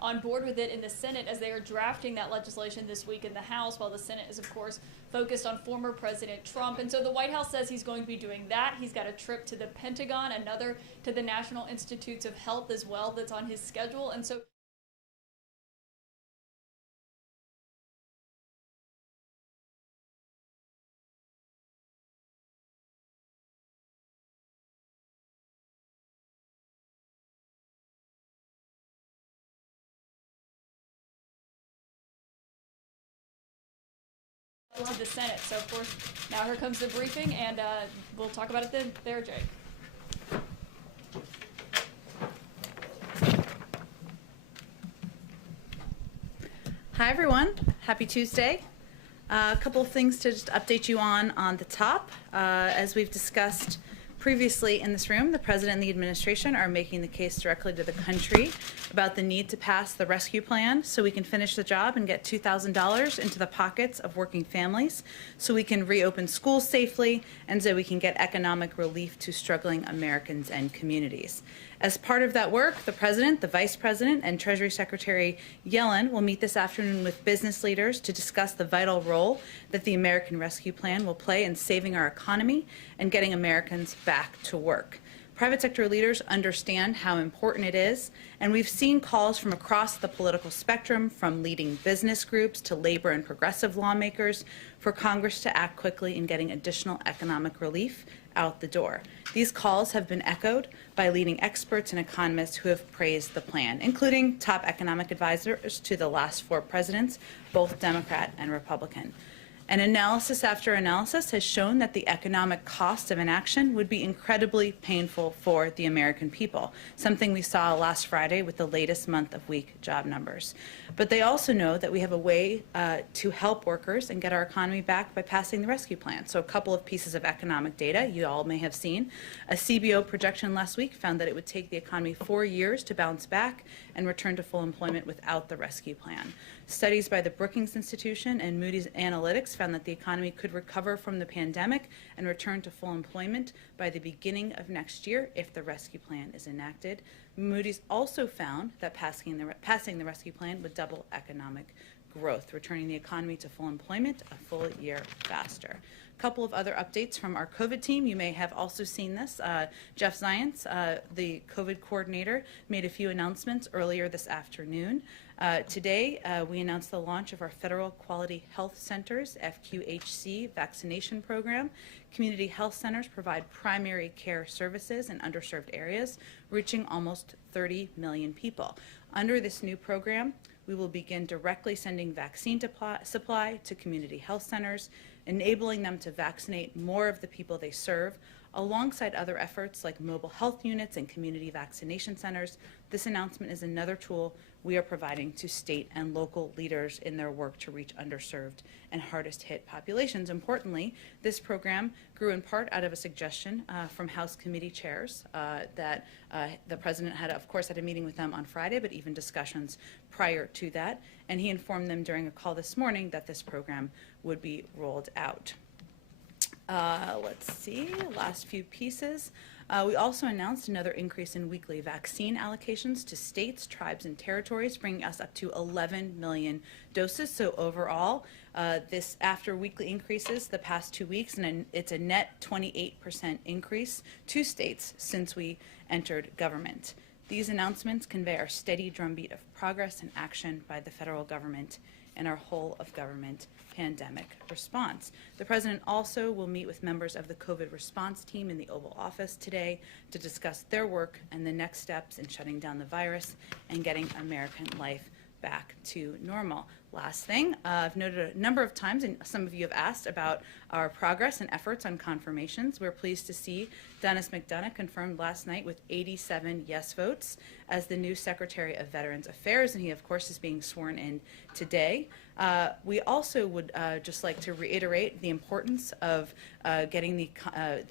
on board with it in the Senate as they are drafting that legislation this week in the House, while the Senate is, of course, focused on former President Trump. And so the White House says he's going to be doing that. He's got a trip to the Pentagon, another to the National Institutes of Health as well that's on his schedule. And so to the Senate. So, of course, now here comes the briefing, and we'll talk about it then. There, Jake. Hi, everyone. Happy Tuesday. A couple of things to just update you on the top. As we've discussed previously in this room, the President and the administration are making the case directly to the country about the need to pass the rescue plan so we can finish the job and get $2,000 into the pockets of working families, so we can reopen schools safely, and so we can get economic relief to struggling Americans and communities. As part of that work, the President, the Vice President, and Treasury Secretary Yellen will meet this afternoon with business leaders to discuss the vital role that the American Rescue Plan will play in saving our economy and getting Americans back to work. Private sector leaders understand how important it is, and we've seen calls from across the political spectrum, from leading business groups to labor and progressive lawmakers, for Congress to act quickly in getting additional economic relief out the door. These calls have been echoed by leading experts and economists who have praised the plan, including top economic advisors to the last 4 presidents, both Democrat and Republican. And analysis after analysis has shown that the economic cost of inaction would be incredibly painful for the American people, something we saw last Friday with the latest month of weak job numbers. But they also know that we have a way to help workers and get our economy back by passing the rescue plan. So a couple of pieces of economic data you all may have seen. A CBO projection last week found that it would take the economy 4 years to bounce back and return to full employment without the rescue plan. Studies by the Brookings Institution and Moody's Analytics found that the economy could recover from the pandemic and return to full employment by the beginning of next year if the rescue plan is enacted. Moody's also found that passing the rescue plan would double economic growth, returning the economy to full employment a full year faster. A couple of other updates from our COVID team. You may have also seen this. Jeff Zients, the COVID coordinator, made a few announcements earlier this afternoon. Today, we announced the launch of our Federal Quality Health Centers, FQHC, vaccination program. Community health centers provide primary care services in underserved areas, reaching almost 30 million people. Under this new program, we will begin directly sending vaccine supply to community health centers, enabling them to vaccinate more of the people they serve, alongside other efforts like mobile health units and community vaccination centers. This announcement is another tool we are providing to state and local leaders in their work to reach underserved and hardest hit populations. Importantly, this program grew in part out of a suggestion from House committee chairs that the President had, of course, had a meeting with them on Friday, but even discussions prior to that. And he informed them during a call this morning that this program would be rolled out. Let's see, last few pieces. We also announced another increase in weekly vaccine allocations to states, tribes, and territories, bringing us up to 11 million doses. So overall, this after weekly increases the past 2 weeks, and it's a net 28% increase to states since we entered government. These announcements convey our steady drumbeat of progress and action by the federal government and our whole of government pandemic response. The President also will meet with members of the COVID response team in the Oval Office today to discuss their work and the next steps in shutting down the virus and getting American life back to normal. Last thing, I've noted a number of times, and some of you have asked about our progress and efforts on confirmations. We're pleased to see Dennis McDonough confirmed last night with 87 yes votes as the new Secretary of Veterans Affairs, and he, of course, is being sworn in today. We also would just like to reiterate the importance of getting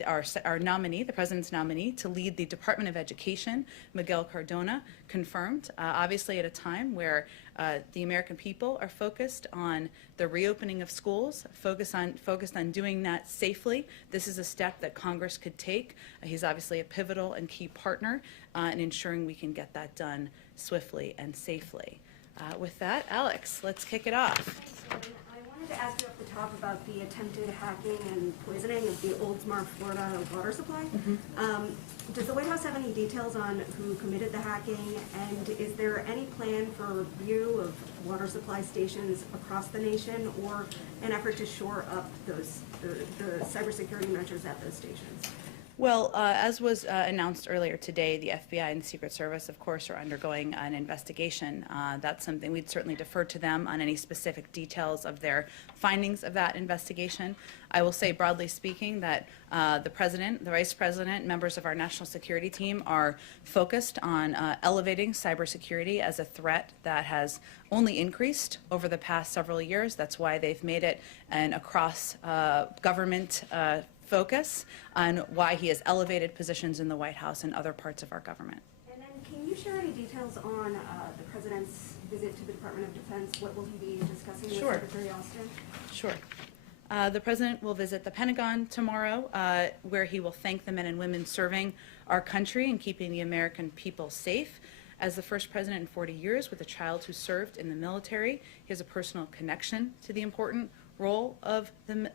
our nominee, the President's nominee, to lead the Department of Education, Miguel Cardona, confirmed, obviously at a time where The American people are focused on the reopening of schools, focused on doing that safely. This is a step that Congress could take. He's obviously a pivotal and key partner in ensuring we can get that done swiftly and safely. With that, Alex, let's kick it off. Thanks, Jen. I wanted to ask you off the top about the attempted hacking and poisoning of the Oldsmar, Florida water supply. Does the White House have any details on who committed the hacking, and is there any plan for review of water supply stations across the nation, or an effort to shore up the cybersecurity measures at those stations? Well, as was announced earlier today, the FBI and the Secret Service, of course, are undergoing an investigation. That's something we'd certainly defer to them on any specific details of their findings of that investigation. I will say, broadly speaking, that the President, the Vice President, members of our national security team are focused on elevating cybersecurity as a threat that has only increased over the past several years. That's why they've made it an across government focus on why he has elevated positions in the White House and other parts of our government. And then can you share any details on the President's visit to the Department of Defense? What will he be discussing with Secretary Austin? Sure. The President will visit the Pentagon tomorrow, where he will thank the men and women serving our country and keeping the American people safe. As the first president in 40 years with a child who served in the military, he has a personal connection to the important role of the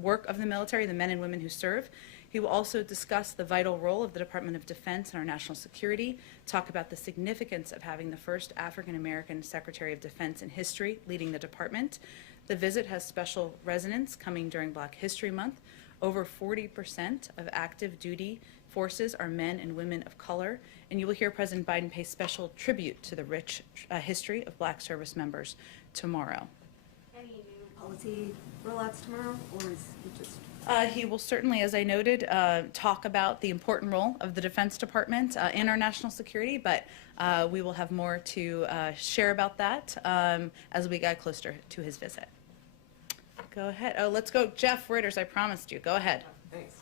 work of the military, the men and women who serve. He will also discuss the vital role of the Department of Defense in our national security, talk about the significance of having the first African-American Secretary of Defense in history leading the department. The visit has special resonance coming during Black History Month. Over 40% of active duty forces are men and women of color, and you will hear President Biden pay special tribute to the rich history of Black service members tomorrow. Any new policy rollouts tomorrow, or is it just? He will certainly, as I noted, talk about the important role of the Defense Department in our national security, but we will have more to share about that as we get closer to his visit. Go ahead. Oh, let's go. Jeff Ritters, I promised you. Go ahead. Thanks,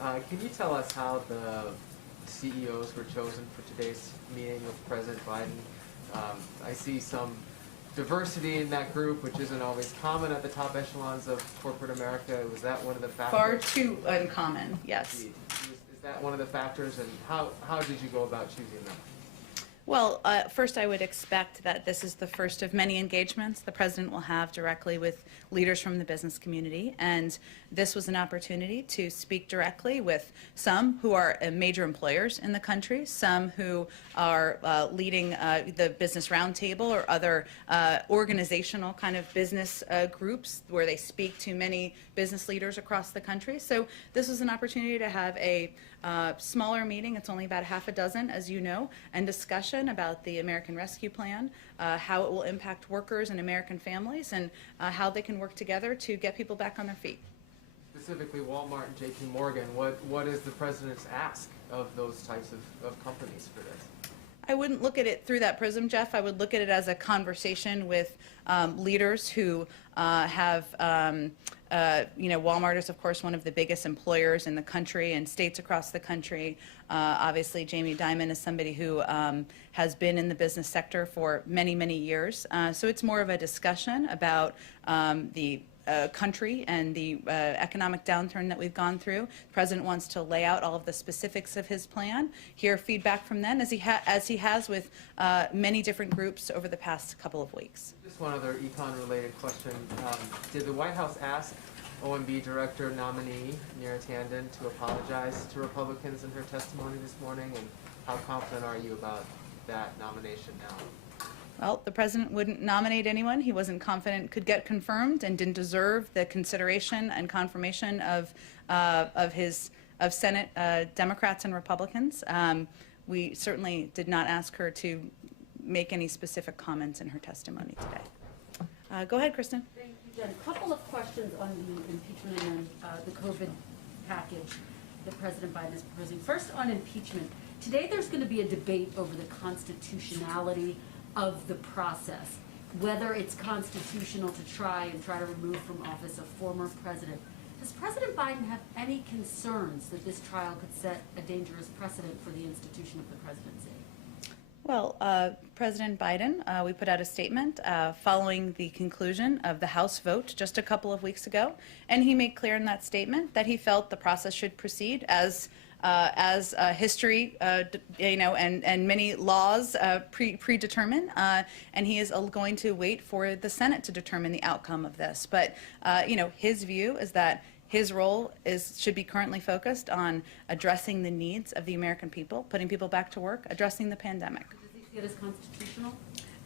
Jen. Can you tell us how the CEOs were chosen for today's meeting with President Biden? I see some diversity in that group, which isn't always common at the top echelons of corporate America. Was that one of the factors? Far too uncommon, yes. Is that one of the factors, and how did you go about choosing them? Well, first I would expect that this is the first of many engagements the President will have directly with leaders from the business community, and this was an opportunity to speak directly with some who are major employers in the country, some who are leading the Business Roundtable or other organizational kind of business groups where they speak to many business leaders across the country. So this was an opportunity to have a smaller meeting, it's only about half a dozen, as you know, and discussion about the American Rescue Plan, how it will impact workers and American families, and how they can work together to get people back on their feet. Specifically, Walmart and J.P. Morgan, what is the President's ask of those types of companies for this? I wouldn't look at it through that prism, Jeff. I would look at it as a conversation with leaders who have, Walmart is, of course, one of the biggest employers in the country and states across the country. Obviously, Jamie Dimon is somebody who has been in the business sector for many, many years. So it's more of a discussion about the country and the economic downturn that we've gone through. The President wants to lay out all of the specifics of his plan, hear feedback from them, as he has with many different groups over the past couple of weeks. Just one other econ-related question. Did the White House ask OMB Director nominee Neera Tanden to apologize to Republicans in her testimony this morning, and how confident are you about that nomination now? Well, the President wouldn't nominate anyone he wasn't confident could get confirmed and didn't deserve the consideration and confirmation of Senate Democrats and Republicans. We certainly did not ask her to make any specific comments in her testimony today. Go ahead, Kristen. Thank you, Jen. A couple of questions on the impeachment and the COVID package that President Biden is proposing. First, on impeachment. Today there's going to be a debate over the constitutionality of the process, whether it's constitutional to try to remove from office a former president. Does President Biden have any concerns that this trial could set a dangerous precedent for the institution of the presidency? Well, President Biden, we put out a statement following the conclusion of the House vote just a couple of weeks ago, and he made clear in that statement that he felt the process should proceed as history, and many laws predetermine, and he is going to wait for the Senate to determine the outcome of this. But his view is that his role should be currently focused on addressing the needs of the American people, putting people back to work, addressing the pandemic. Does he see it as constitutional?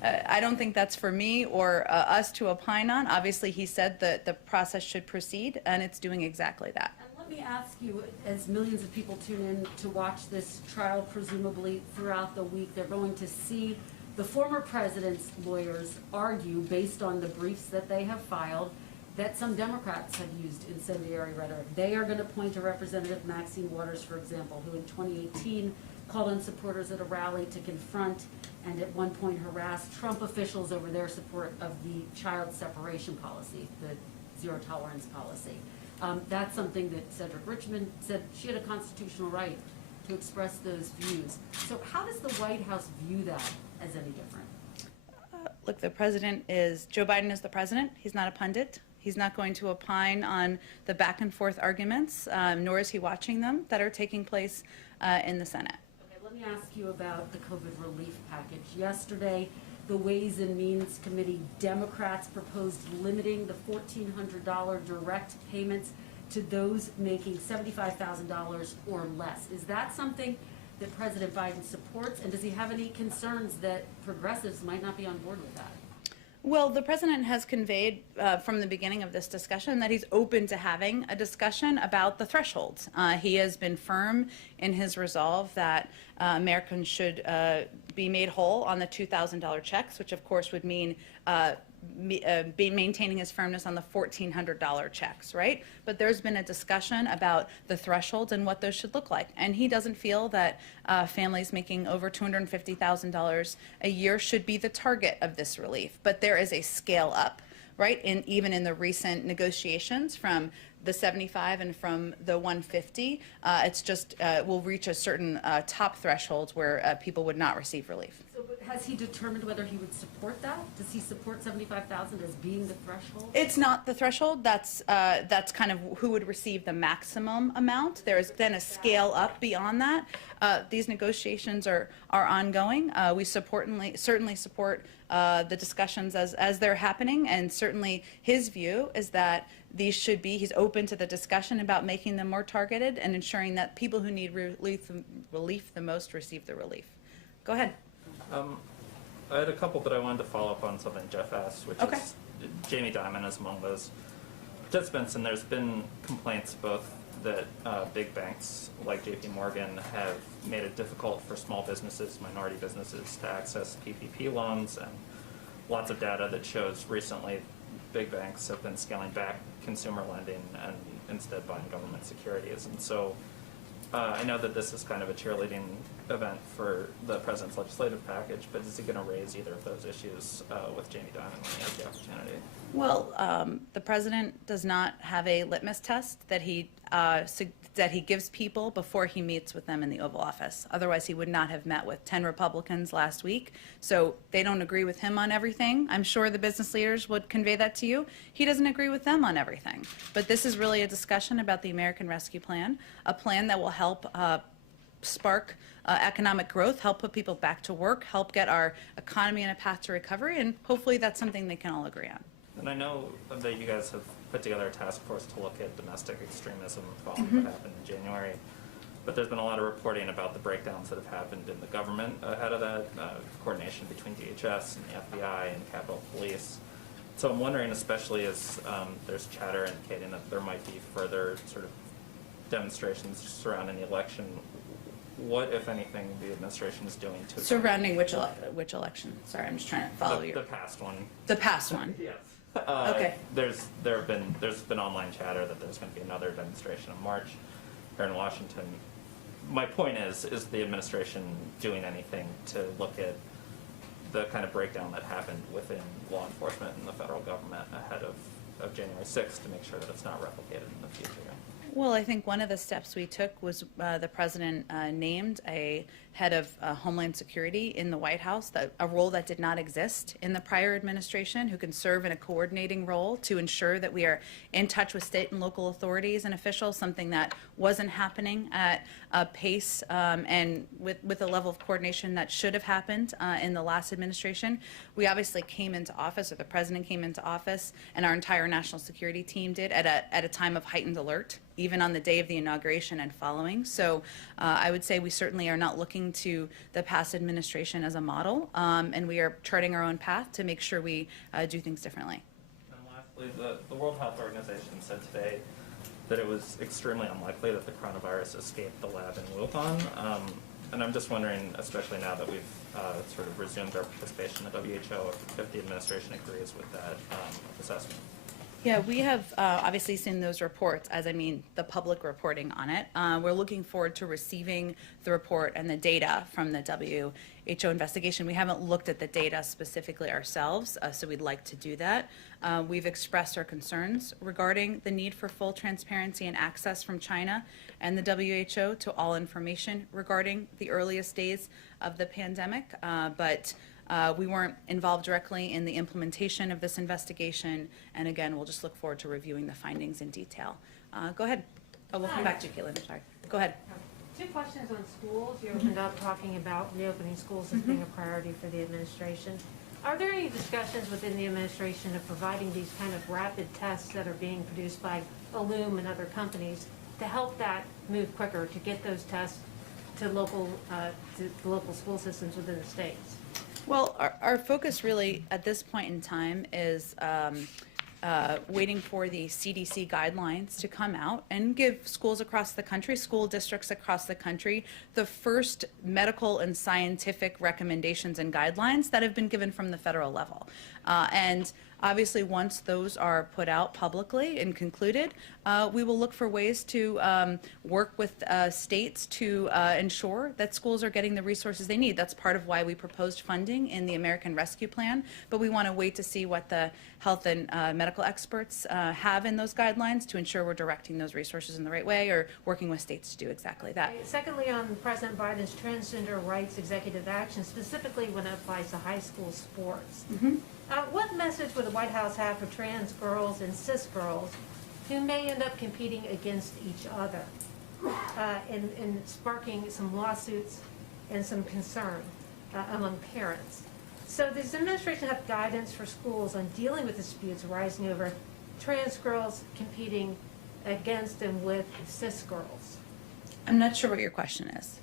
I don't think that's for me or us to opine on. Obviously, he said that the process should proceed, and it's doing exactly that. And let me ask you, as millions of people tune in to watch this trial, presumably throughout the week, they're going to see the former president's lawyers argue, based on the briefs that they have filed, that some Democrats have used incendiary rhetoric. They are going to point to Representative Maxine Waters, for example, who in 2018 called on supporters at a rally to confront and at one point harassed Trump officials over their support of the child separation policy, the zero tolerance policy. That's something that Cedric Richmond said she had a constitutional right to express those views. So how does the White House view that as any different? Look, Joe Biden is the president. He's not a pundit. He's not going to opine on the back and forth arguments, nor is he watching them that are taking place in the Senate. Okay, let me ask you about the COVID relief package. Yesterday, the Ways and Means Committee Democrats proposed limiting the $1,400 direct payments to those making $75,000 or less. Is that something that President Biden supports, and does he have any concerns that progressives might not be on board with that? Well, the president has conveyed from the beginning of this discussion that he's open to having a discussion about the thresholds. He has been firm in his resolve that Americans should be made whole on the $2,000 checks, which of course would mean maintaining his firmness on the $1,400 checks, right? But there's been a discussion about the thresholds and what those should look like. And he doesn't feel that families making over $250,000 a year should be the target of this relief. But there is a scale up, right? Even in the recent negotiations from the 75 and from the 150, it's just will reach a certain top thresholds where people would not receive relief. So, but has he determined whether he would support that? Does he support $75,000 as being the threshold? It's not the threshold. That's kind of who would receive the maximum amount. There is then a scale up beyond that. These negotiations are ongoing. We certainly support the discussions as they're happening, and certainly his view is that he's open to the discussion about making them more targeted and ensuring that people who need relief the most receive the relief. Go ahead. I had a couple, but I wanted to follow up on something Jeff asked, which is Jamie Dimon is among those participants, and there's been complaints both that big banks like JP Morgan have made it difficult for small businesses, minority businesses to access PPP loans, and lots of data that shows recently big banks have been scaling back consumer lending and instead buying government securities. And so I know that this is kind of a cheerleading event for the president's legislative package, but is he going to raise either of those issues with Jamie Dimon when he has the opportunity? Well, the president does not have a litmus test that he gives people before he meets with them in the Oval Office. Otherwise, he would not have met with 10 Republicans last week. So they don't agree with him on everything. I'm sure the business leaders would convey that to you. He doesn't agree with them on everything. But this is really a discussion about the American Rescue Plan, a plan that will help spark economic growth, help put people back to work, help get our economy on a path to recovery, and hopefully that's something they can all agree on. And I know that you guys have put together a task force to look at domestic extremism following what happened in January. But there's been a lot of reporting about the breakdowns that have happened in the government ahead of that, coordination between DHS and the FBI and Capitol Police. So I'm wondering, especially as there's chatter indicating that there might be further sort of demonstrations surrounding the election, what, if anything, the administration is doing to Surrounding which election? Sorry, I'm just trying to follow you. The past one. The past one. Yes. Okay. There's been online chatter that there's going to be another demonstration in March here in Washington. My point is the administration doing anything to look at the kind of breakdown that happened within law enforcement and the federal government ahead of January 6th to make sure that it's not replicated in the future? Well, I think one of the steps we took was the president named a head of Homeland Security in the White House, a role that did not exist in the prior administration, who can serve in a coordinating role to ensure that we are in touch with state and local authorities and officials, something that wasn't happening at a pace and with a level of coordination that should have happened in the last administration. We obviously came into office, or the president came into office, and our entire national security team did at a time of heightened alert, even on the day of the inauguration and following. So I would say we certainly are not looking to the past administration as a model, and we are charting our own path to make sure we do things differently. And lastly, the World Health Organization said today that it was extremely unlikely that the coronavirus escaped the lab in Wuhan. And I'm just wondering, especially now that we've sort of resumed our participation in the WHO, if the administration agrees with that assessment. Yeah, we have obviously seen those reports, as I mean the public reporting on it. We're looking forward to receiving the report and the data from the WHO investigation. We haven't looked at the data specifically ourselves, so we'd like to do that. We've expressed our concerns regarding the need for full transparency and access from China and the WHO to all information regarding the earliest days of the pandemic, but we weren't involved directly in the implementation of this investigation, and again, we'll just look forward to reviewing the findings in detail. Go ahead. Oh, we'll come back to you, Caitlin. I'm sorry. Go ahead. Two questions on schools. You opened up talking about reopening schools as being a priority for the administration. Are there any discussions within the administration of providing these kind of rapid tests that are being produced by Illum and other companies to help that move quicker, to get those tests to the local school systems within the states? Well, our focus really at this point in time is waiting for the CDC guidelines to come out and give schools across the country, school districts across the country, the first medical and scientific recommendations and guidelines that have been given from the federal level. And obviously, once those are put out publicly and concluded, we will look for ways to work with states to ensure that schools are getting the resources they need. That's part of why we proposed funding in the American Rescue Plan, but we want to wait to see what the health and medical experts have in those guidelines to ensure we're directing those resources in the right way or working with states to do exactly that. Secondly, on President Biden's transgender rights executive action, specifically when it applies to high school sports. What message would the White House have for trans girls and cis girls who may end up competing against each other and sparking some lawsuits and some concern among parents? So does the administration have guidance for schools on dealing with disputes arising over trans girls competing against and with cis girls? I'm not sure what your question is.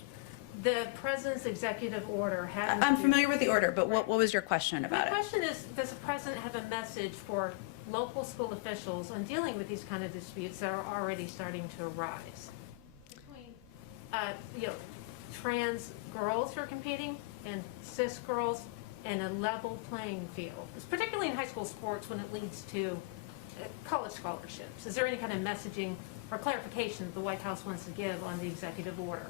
The president's executive order had. I'm familiar with the order, but what was your question about it? My question is, does the president have a message for local school officials on dealing with these kind of disputes that are already starting to arise between, trans girls who are competing and cis girls and a level playing field, particularly in high school sports when it leads to college scholarships? Is there any kind of messaging or clarification that the White House wants to give on the executive order?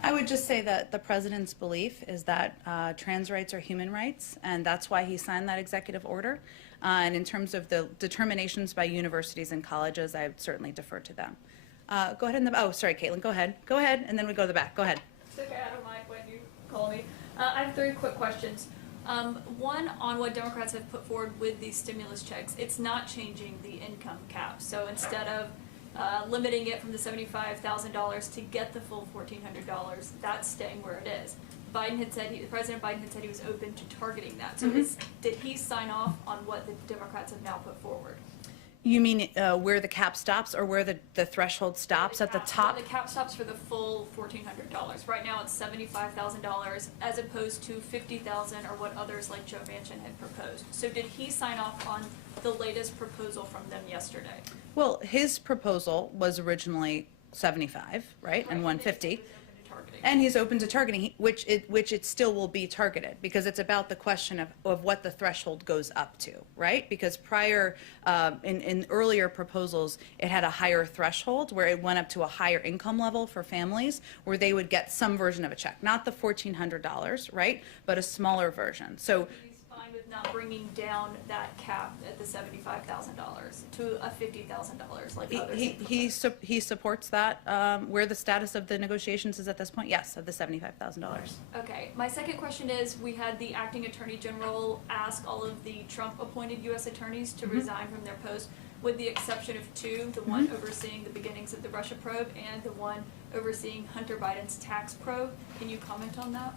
I would just say that the president's belief is that trans rights are human rights, and that's why he signed that executive order. And in terms of the determinations by universities and colleges, I would certainly defer to them. Go ahead. Oh, sorry, Caitlin, go ahead. Go ahead, and then we go to the back. Go ahead. It's okay, I don't mind when you call me. I have 3 quick questions. One, on what Democrats have put forward with these stimulus checks. It's not changing the income cap. So instead of limiting it from the $75,000 to get the full $1,400, that's staying where it is. President Biden had said he was open to targeting that. So did he sign off on what the Democrats have now put forward? You mean where the cap stops or where the threshold stops at the top? The cap stops for the full $1,400. Right now it's $75,000 as opposed to $50,000 or what others like Joe Manchin had proposed. So did he sign off on the latest proposal from them yesterday? Well, his proposal was originally 75, right, and 150. And he's open to targeting, which it still will be targeted, because it's about the question of what the threshold goes up to, right? Because prior, in earlier proposals, it had a higher threshold where it went up to a higher income level for families where they would get some version of a check, not the $1,400, right, but a smaller version. So he's fine with with not bringing down that cap at the $75,000 to a $50,000 like others? He supports that. Where the status of the negotiations is at this point, yes, of the $75,000. Okay, my second question is, we had the acting attorney general ask all of the Trump-appointed U.S. attorneys to resign from their post, with the exception of two, the one overseeing the beginnings of the Russia probe and the one overseeing Hunter Biden's tax probe. Can you comment on that?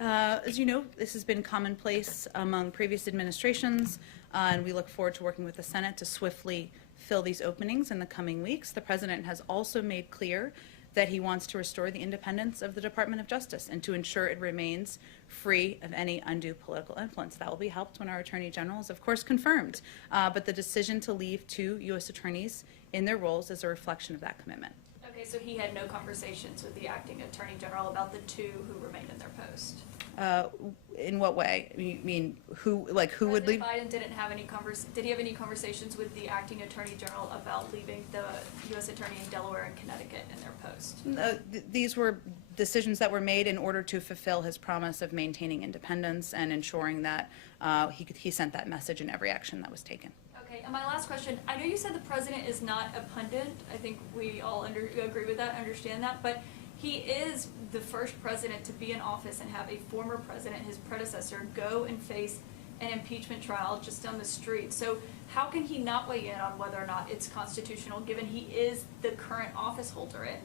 As you know, this has been commonplace among previous administrations, and we look forward to working with the Senate to swiftly fill these openings in the coming weeks. The President has also made clear that he wants to restore the independence of the Department of Justice and to ensure it remains free of any undue political influence. That will be helped when our Attorney General is, of course, confirmed. But the decision to leave two U.S. attorneys in their roles is a reflection of that commitment. Okay, so he had no conversations with the acting attorney general about the two who remained in their post? In what way? You mean who would leave? President Biden didn't have any did he have any conversations with the acting attorney general about leaving the U.S. attorney in Delaware and Connecticut in their post? These were decisions that were made in order to fulfill his promise of maintaining independence and ensuring that he sent that message in every action that was taken. Okay, and my last question, I know you said the president is not a pundit. I think we all agree with that, understand that, but he is the first president to be in office and have a former president, his predecessor, go and face an impeachment trial just down the street. So how can he not weigh in on whether or not it's constitutional, given he is the current office holder? And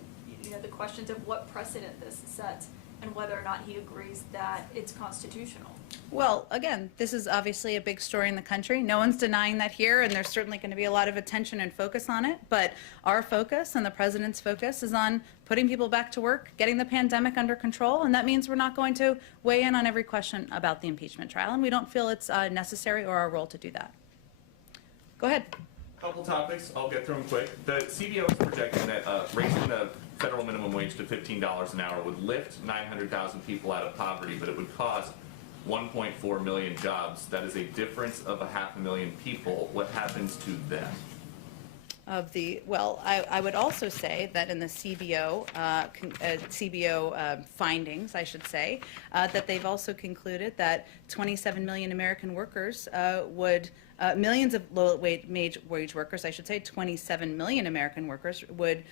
the questions of what precedent this sets and whether or not he agrees that it's constitutional. Well, again, this is obviously a big story in the country. No one's denying that here, and there's certainly going to be a lot of attention and focus on it. But our focus and the president's focus is on putting people back to work, getting the pandemic under control, and that means we're not going to weigh in on every question about the impeachment trial, and we don't feel it's necessary or our role to do that. Go ahead. Couple topics, I'll get through them quick. The CBO is projecting that raising the federal minimum wage to $15 an hour would lift 900,000 people out of poverty, but it would cost 1.4 million jobs. That is a difference of 500,000 people. What happens to them? I would also say that in the CBO findings, I should say, that they've also concluded that 27 million American workers millions of low-wage workers, I should say, 27 million American workers would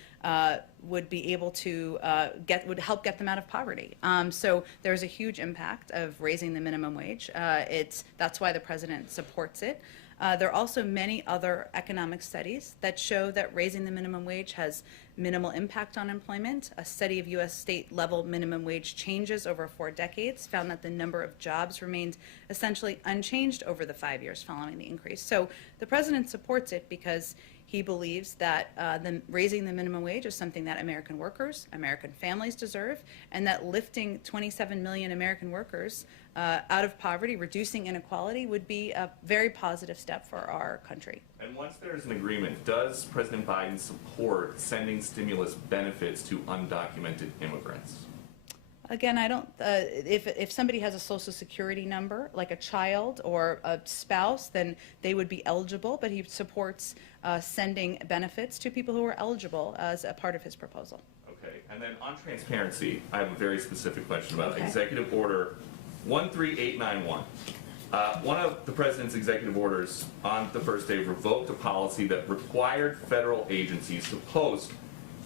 be able to would help get them out of poverty. So there's a huge impact of raising the minimum wage. That's why the president supports it. There are also many other economic studies that show that raising the minimum wage has minimal impact on employment. A study of U.S. state-level minimum wage changes over 4 decades found that the number of jobs remained essentially unchanged over the 5 years following the increase. So the president supports it because he believes that raising the minimum wage is something that American workers, American families deserve, and that lifting 27 million American workers out of poverty, reducing inequality, would be a very positive step for our country. And once there's an agreement, does President Biden support sending stimulus benefits to undocumented immigrants? Again, I don't, if somebody has a social security number, like a child or a spouse, then they would be eligible, but he supports sending benefits to people who are eligible as a part of his proposal. Okay, and then on transparency, I have a very specific question about Okay. Executive Order 13891. One of the president's executive orders on the first day revoked a policy that required federal agencies to post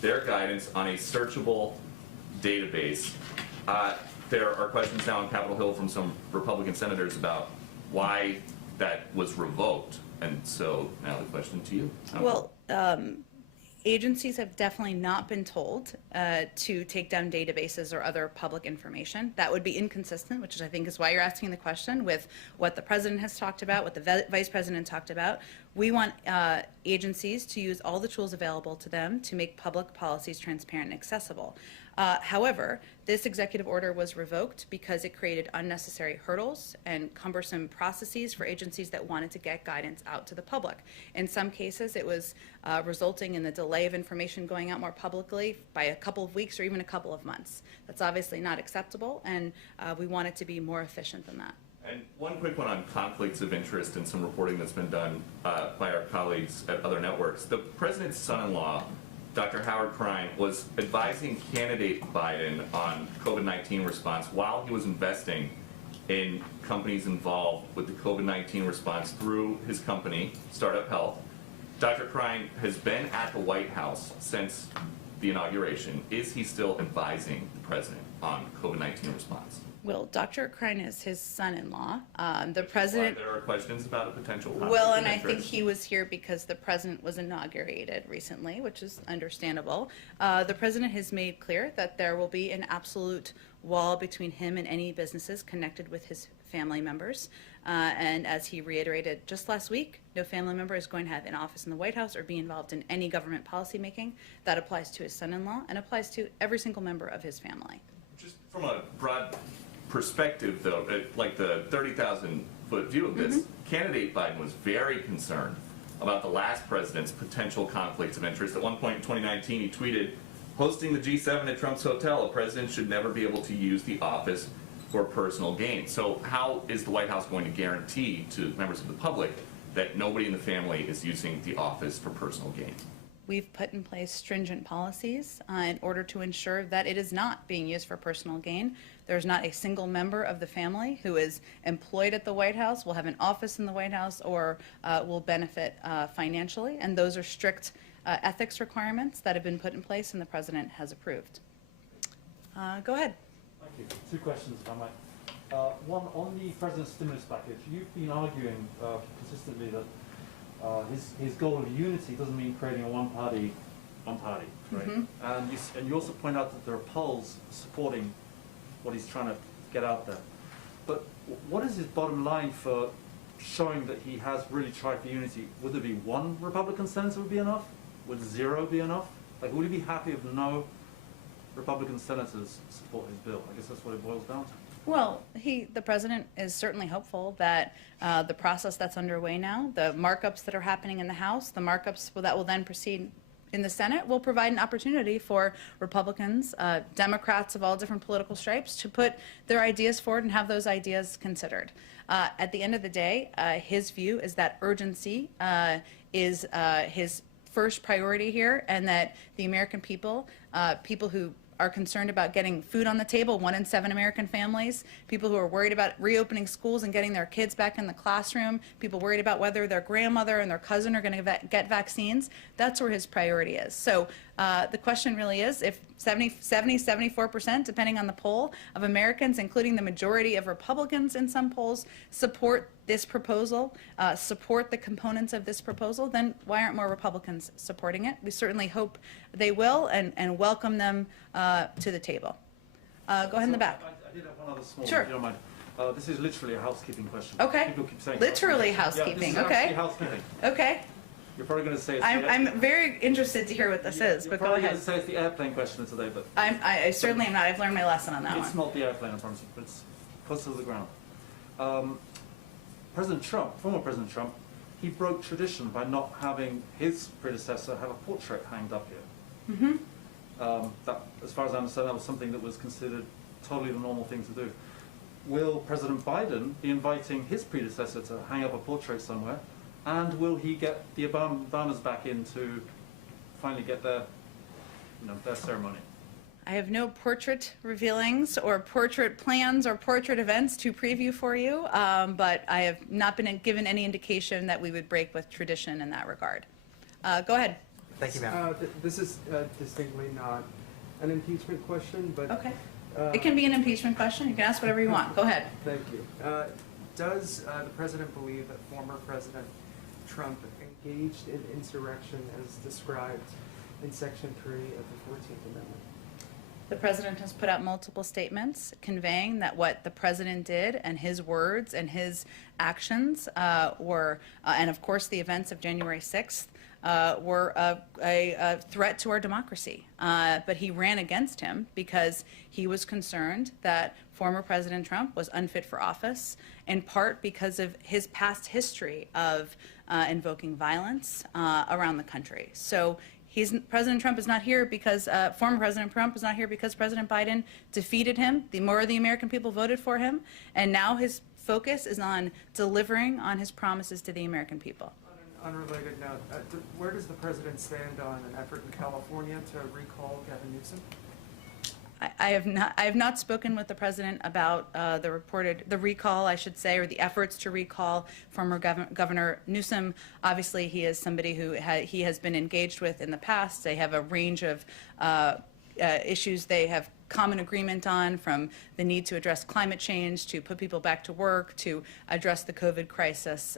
their guidance on a searchable database. There are questions now on Capitol Hill from some Republican senators about why that was revoked. And so now the question to you. Well, agencies have definitely not been told to take down databases or other public information. That would be inconsistent, which I think is why you're asking the question, with what the president has talked about, what the vice president talked about. We want agencies to use all the tools available to them to make public policies transparent and accessible. However, this executive order was revoked because it created unnecessary hurdles and cumbersome processes for agencies that wanted to get guidance out to the public. In some cases, it was resulting in the delay of information going out more publicly by a couple of weeks or even a couple of months. That's obviously not acceptable, and we want it to be more efficient than that. And one quick one on conflicts of interest and some reporting that's been done by our colleagues at other networks. The president's son-in-law, Dr. Howard Krein, was advising candidate Biden on COVID-19 response while he was investing in companies involved with the COVID-19 response through his company, Startup Health. Dr. Krein has been at the White House since the inauguration. Is he still advising the president on COVID-19 response? Well, Dr. Krein is his son-in-law. The Which is president. why there are questions about a potential conflict Well, of and I think interest. he was here because the president was inaugurated recently, which is understandable. The president has made clear that there will be an absolute wall between him and any businesses connected with his family members. And as he reiterated just last week, no family member is going to have an office in the White House or be involved in any government policy making. That applies to his son-in-law and applies to every single member of his family. Just from a broad perspective, though, like the 30,000-foot view of this, candidate Biden was very concerned about the last president's potential conflicts of interest. At one point in 2019, he tweeted, hosting the G7 at Trump's hotel, a president should never be able to use the office for personal gain. So how is the White House going to guarantee to members of the public that nobody in the family is using the office for personal gain? We've put in place stringent policies in order to ensure that it is not being used for personal gain. There's not a single member of the family who is employed at the White House, will have an office in the White House, or will benefit financially. And those are strict ethics requirements that have been put in place and the president has approved. Go ahead. Thank you. Two questions, if I might. One, on the president's stimulus package, you've been arguing consistently that his goal of unity doesn't mean creating a one-party, right? And you also point out that there are polls supporting what he's trying to get out there. But what is his bottom line for showing that he has really tried for unity? Would there be one Republican senator would be enough? Would 0 be enough? Like, would he be happy if no Republican senators support his bill? I guess that's what it boils down to. Well, the president is certainly hopeful that the process that's underway now, the markups that are happening in the House, the markups that will then proceed in the Senate, will provide an opportunity for Republicans, Democrats of all different political stripes, to put their ideas forward and have those ideas considered. At the end of the day, his view is that urgency is his first priority here, and that the American people, people who are concerned about getting food on the table, 1 in 7 American families, people who are worried about reopening schools and getting their kids back in the classroom, people worried about whether their grandmother and their cousin are going to get vaccines, that's where his priority is. So the question really is, if 74%, depending on the poll, of Americans, including the majority of Republicans in some polls, support this proposal, support the components of this proposal, then why aren't more Republicans supporting it? We certainly hope they will, and welcome them to the table. Go ahead in the back. I did have one other small Sure. one, if you don't mind. This is literally a housekeeping question. Okay. People keep saying Literally Yeah, housekeeping. this is Okay. actually housekeeping. Okay. You're probably going to say it's I'm very interested to hear what this is, but go You're probably ahead. going to say it's the airplane question of today, but I certainly am not. I've learned my lesson on that it's one. not the airplane, I promise you, but it's closer to the ground. President Trump, former President Trump, he broke tradition by not having his predecessor have a portrait hanged up here. That, as far as I understand, that was something that was considered totally the normal thing to do. Will President Biden be inviting his predecessor to hang up a portrait somewhere? And will he get the Obamas back in to finally get their ceremony? I have no portrait revealings or portrait plans or portrait events to preview for you, but I have not been given any indication that we would break with tradition in that regard. Go ahead. Thank you, ma'am. This is distinctly not an impeachment question, but... Okay. It can be an impeachment question. You can ask whatever you want. Go ahead. Thank you. Does the president believe that former President Trump engaged in insurrection as described in Section 3 of the 14th Amendment? The president has put out multiple statements conveying that what the president did and his words and his actions were, and of course the events of January 6th, were a threat to our democracy. But he ran against him because he was concerned that former President Trump was unfit for office, in part because of his past history of invoking violence around the country. So President Trump is not here because, former President Trump is not here because President Biden defeated him. More of the American people voted for him, and now his focus is on delivering on his promises to the American people. On an unrelated note, where does the president stand on an effort in California to recall Gavin Newsom? I have not spoken with the president about the recall, I should say, or the efforts to recall former Governor Newsom. Obviously, he is somebody who he has been engaged with in the past. They have a range of issues they have common agreement on, from the need to address climate change, to put people back to work, to address the COVID crisis.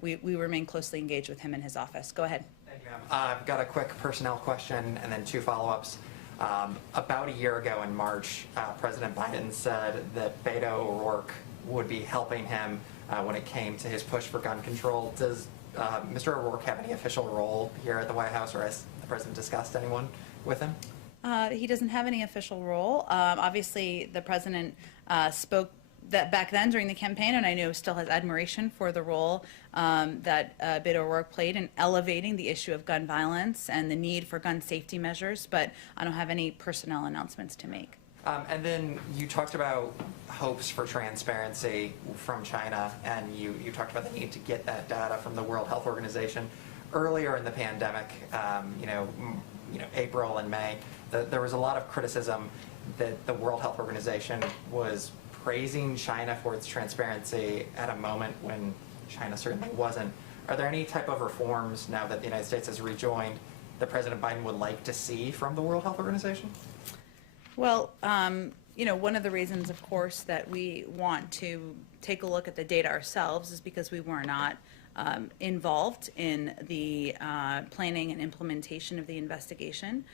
We remain closely engaged with him in his office. Go ahead. Thank you, ma'am. I've got a quick personnel question and then 2 follow-ups. About a year ago in March, President Biden said that Beto O'Rourke would be helping him when it came to his push for gun control. Does Mr. O'Rourke have any official role here at the White House, or has the president discussed anyone with him? He doesn't have any official role. Obviously, the president spoke that back then during the campaign, and I know still has admiration for the role that Beto O'Rourke played in elevating the issue of gun violence and the need for gun safety measures, but I don't have any personnel announcements to make. And then you talked about hopes for transparency from China, and you talked about the need to get that data from the World Health Organization. Earlier in the pandemic, April and May, there was a lot of criticism that the World Health Organization was praising China for its transparency at a moment when China certainly wasn't. Are there any type of reforms now that the United States has rejoined that President Biden would like to see from the World Health Organization? Well, one of the reasons, of course, that we want to take a look at the data ourselves is because we were not involved in the planning and implementation of the investigation.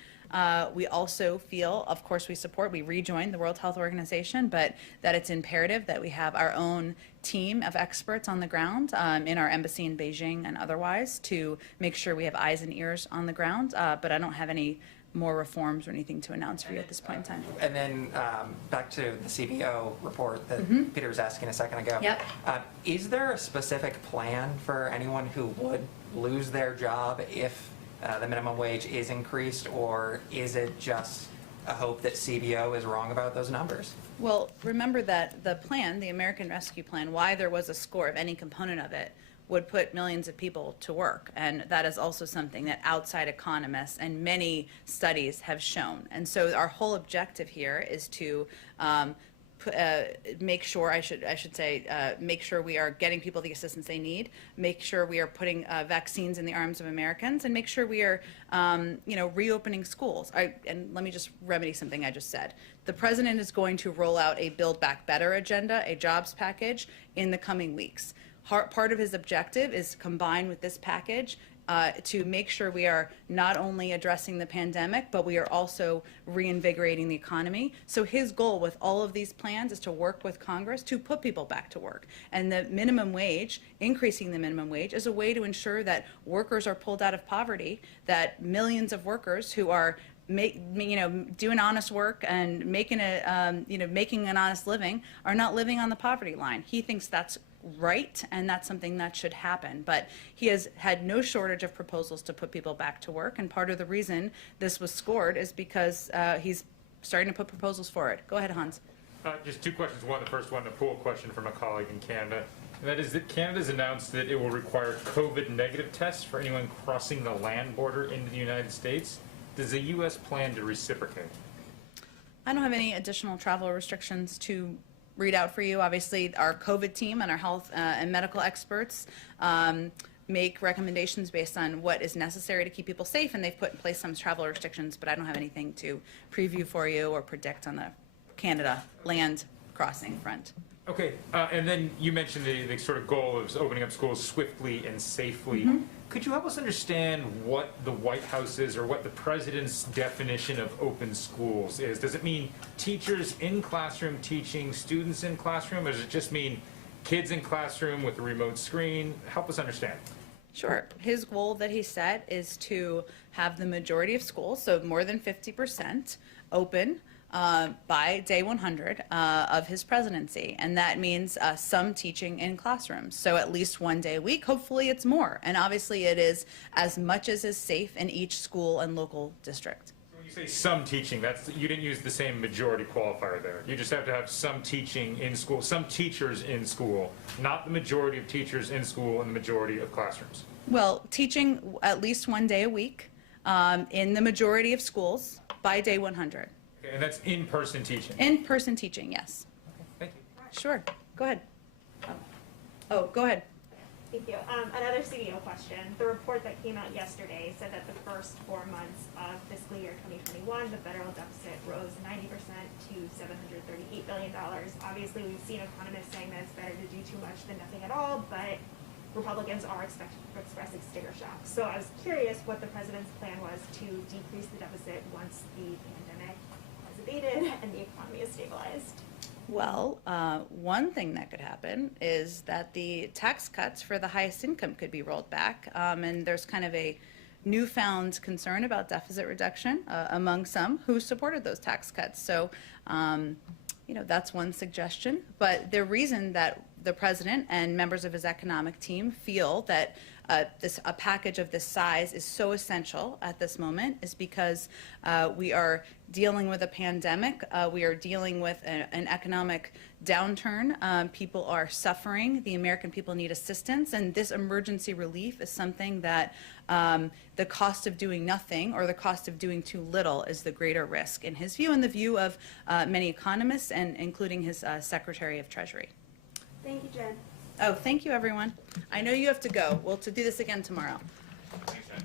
We also feel, of course, we rejoined the World Health Organization, but that it's imperative that we have our own team of experts on the ground in our embassy in Beijing and otherwise to make sure we have eyes and ears on the ground. But I don't have any more reforms or anything to announce for you at this point in time. And then back to the CBO report that Peter was asking a second ago. Yep. Is there a specific plan for anyone who would lose their job if the minimum wage is increased, or is it just a hope that CBO is wrong about those numbers? Well, remember that the plan, the American Rescue Plan, why there was a score of any component of it, would put millions of people to work. And that is also something that outside economists and many studies have shown. And so our whole objective here is to make sure, make sure we are getting people the assistance they need, make sure we are putting vaccines in the arms of Americans, and make sure we are, reopening schools. And let me just remedy something I just said. The president is going to roll out a Build Back Better agenda, a jobs package, in the coming weeks. Part of his objective is combined with this package to make sure we are not only addressing the pandemic, but we are also reinvigorating the economy. So his goal with all of these plans is to work with Congress to put people back to work. And the minimum wage, increasing the minimum wage, is a way to ensure that workers are pulled out of poverty, that millions of workers who are doing honest work and making an honest living are not living on the poverty line. He thinks that's right, and that's something that should happen. But he has had no shortage of proposals to put people back to work, and part of the reason this was scored is because he's starting to put proposals forward. Go ahead, Hans. Just 2 questions. The first one, a pool question from a colleague in Canada. And that is that Canada's announced that it will require COVID negative tests for anyone crossing the land border into the United States. Does the U.S. plan to reciprocate? I don't have any additional travel restrictions to read out for you. Obviously, our COVID team and our health and medical experts make recommendations based on what is necessary to keep people safe, and they've put in place some travel restrictions, but I don't have anything to preview for you or predict on the Canada land crossing front. Okay, and then you mentioned the sort of goal of opening up schools swiftly and safely. Could you help us understand what the White House's or what the president's definition of open schools is? Does it mean teachers in classroom teaching students in classroom, or does it just mean kids in classroom with a remote screen? Help us understand. Sure. His goal that he set is to have the majority of schools, so more than 50%, open by day 100 of his presidency. And that means some teaching in classrooms. So at least 1 day a week. Hopefully it's more. And obviously it is as much as is safe in each school and local district. So when you say some teaching, you didn't use the same majority qualifier there. You just have to have some teaching in school, some teachers in school, not the majority of teachers in school and the majority of classrooms. Well, teaching at least 1 day a week in the majority of schools. by day 100. Okay, and that's in-person teaching? In-person teaching, yes. Thank you. Sure, go ahead. Oh, go ahead. Thank you. Another CEO question. The report that came out yesterday said that the first 4 months of fiscal year 2021, the federal deficit rose 90% to $738 billion. Obviously, we've seen economists saying that it's better to do too much than nothing at all, but Republicans are expressing sticker shock. So I was curious what the president's plan was to decrease the deficit once the pandemic has abated and the economy is stabilized. Well, one thing that could happen is that the tax cuts for the highest income could be rolled back, and there's kind of a newfound concern about deficit reduction among some who supported those tax cuts. So, that's one suggestion. But the reason that the president and members of his economic team feel that a package of this size is so essential at this moment is because we are dealing with a pandemic. We are dealing with an economic downturn. People are suffering. The American people need assistance. And this emergency relief is something that the cost of doing nothing or the cost of doing too little is the greater risk, in his view and the view of many economists, and including his Secretary of Treasury. Thank you, Jen. Oh, thank you, everyone. I know you have to go. We'll do this again tomorrow. Thanks, Jen.